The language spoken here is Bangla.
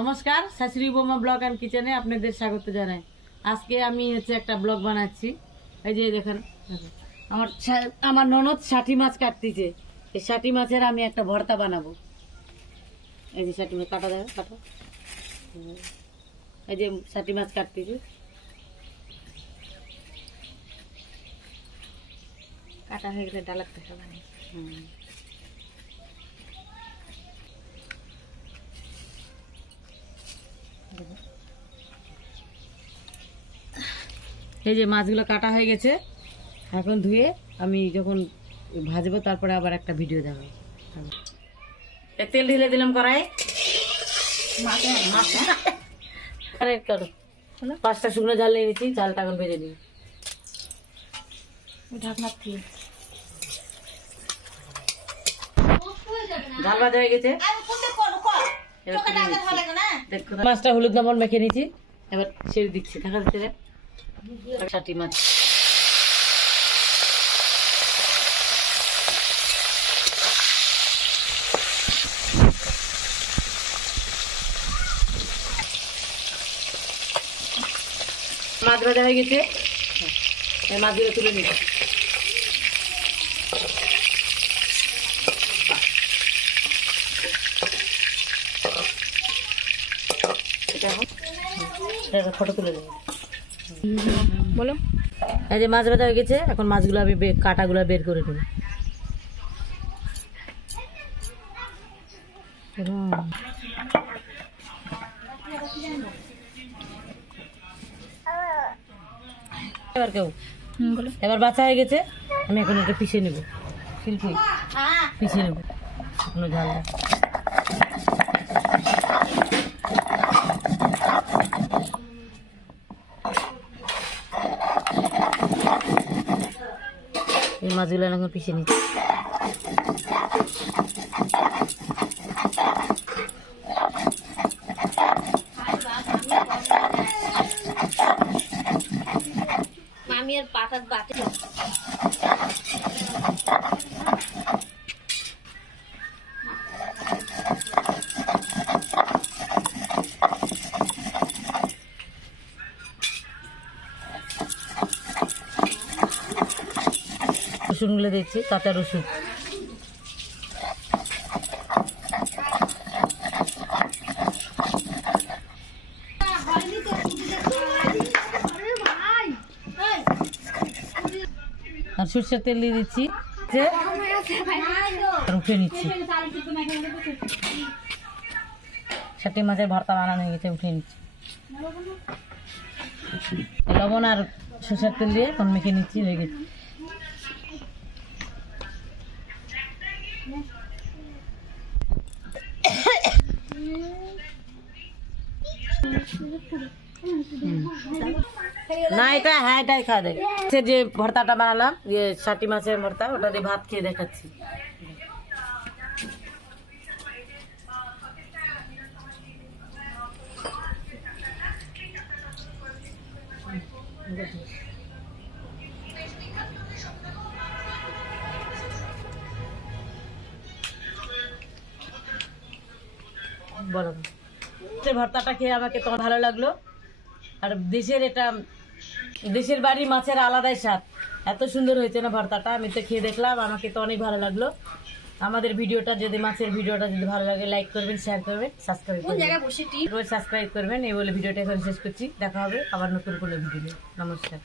নমস্কার, শাশুড়ি বৌমা ব্লগ অ্যান্ড কিচেনে আপনাদের স্বাগত জানাই। আজকে আমি একটা ব্লগ বানাচ্ছি। এই যে দেখেন, আমার ননদ ষাটি মাছ কাটতেছে। এই ষাটি মাছের আমি একটা ভর্তা বানাবো। এই যে ষাটি মাছ কাটা যাবে, কাটো। এই যে ষাটি মাছ কাটতেছে, কাটা হয়ে গেলে ডালাক দেখা বানাই। এই যে মাছগুলো কাটা হয়ে গেছে, এখন ধুয়ে আমি যখন ভাজবো তারপরে আবার একটা ভিডিও দেবো। তেল ঢেলে দিলাম কড়াই, 5টা শুকনো ঝাল নিয়েছি, ঝালটা এখন ভেজে দিই। ঝাল ভাজা হয়ে গেছে, মাছটা হলুদ লবণ মেখে নিয়েছি, এবার ছেড়ে দিচ্ছি। দেখা যাচ্ছে ষাটি মাছ। মাছ ভাজা হয়ে গেছে, মাছগুলো তুলে নিচ্ছি। ফটো তুলে দেবো, বলো। এই যে মাছ ভাজা হয়ে গেছে, এখন মাছগুলো আমি কাটাগুলো বের করে নেব। এবার বাচ্চা হয়ে গেছে, আমি এখন এটা পিষে নেব, পিষে নেব শুকনো ঝাল। এই মাছগুলো এখন পিষে নিচ্ছি। মামি আর পাতার বাটে রসুনগুলো দিচ্ছি, কাঁচা রসুন। আর সরষের তেল দিয়ে দিচ্ছি, উঠে নিচ্ছি। ষাটি মাছের ভর্তা বানানো হয়ে গেছে, উঠে নিচ্ছি। লবণ আর সরষের তেল দিয়ে মেখে নিচ্ছি, হয়ে গেছে। না এটা, হ্যাঁ এটাই খাওয়া দেয়। যে ভর্তাটা বানালাম, যে ষাটি মাছের ভর্তা, ওটা দিয়ে ভাত খেয়ে দেখাচ্ছি। বলো, ভর্তাটা খেয়ে আমাকে তো ভালো লাগলো। আর দেশের বাড়ি মাছের আলাদাই স্বাদ, এত সুন্দর হয়েছে না ভর্তাটা। আমি তো খেয়ে দেখলাম, আমাকে তো অনেক ভালো লাগলো। আমাদের ভিডিওটা যদি, মাছের ভিডিওটা যদি ভালো লাগে, লাইক করবেন, শেয়ার করবেন, সাবস্ক্রাইব করবেন। এই বলে ভিডিওটা এখন শেষ করছি। দেখা হবে আবার নতুন কোনো ভিডিও। নমস্কার।